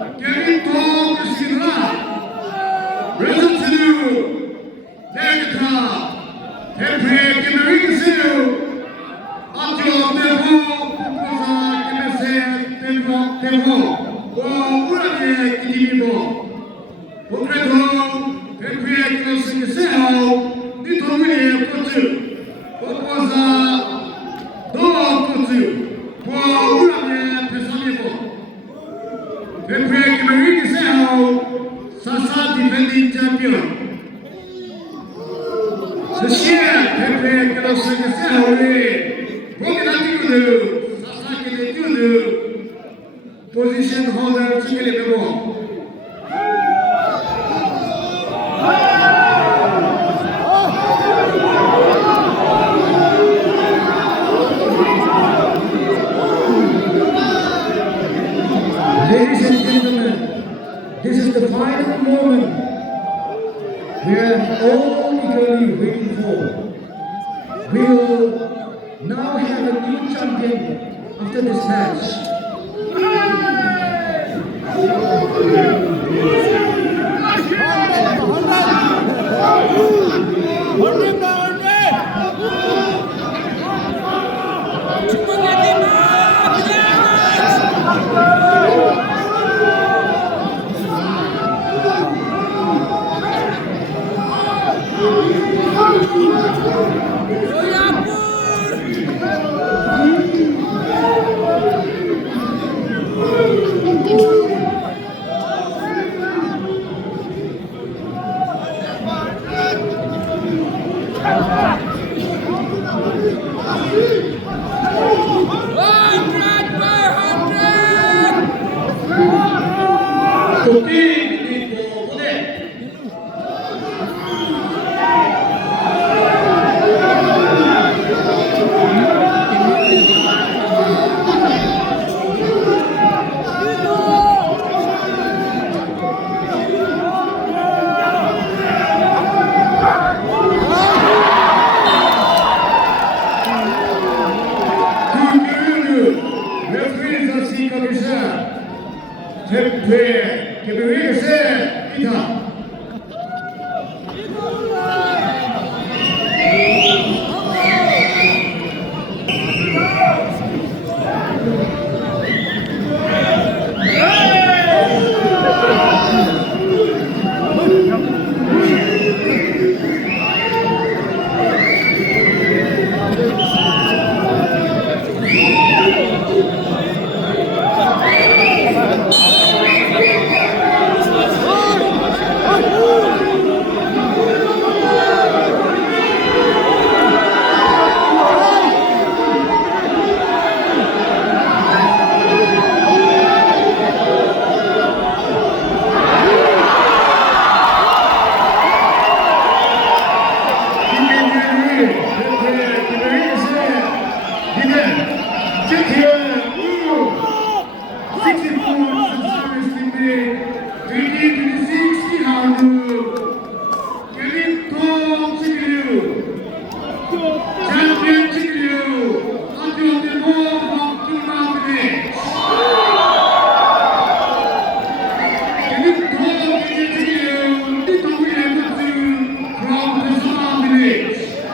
Getting focused in life. Listen to Delta. Temple Kimerikisu. Until Temple. Pukusa Kimese Temple. Urane Kidimibo. Pukreto. Temple Kimese Nitomine Kotu. Pukusa Do Kotu. Urane Pesamibo. Temple Kimerikisu. Sasa defending champion. Sesia Pepe kalau selesai oleh bukan nanti kudu Sasa kita kudu position holder sekali bebo. Ladies and gentlemen, this is the final moment we are all eagerly waiting for. We will now have a new champion after this match. Tempe Kimerikisu kita. Kita